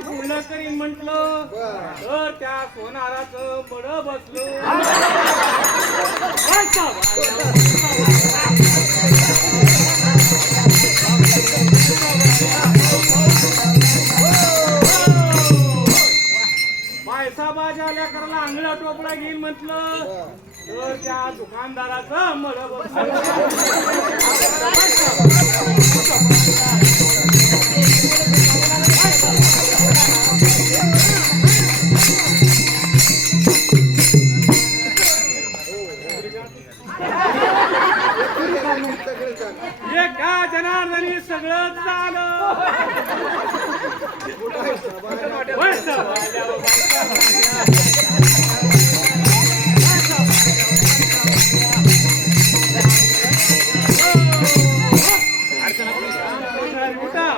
पूर्ण तरी म्हंटल तर त्या सोनाराच बड बसलो. बायसाबाच्या लेकराला आंगळा टोपला घेईल म्हटलं तर त्या दुकानदाराचं मड बसलो. जनार्दनी सगळं झालं बस. उठा.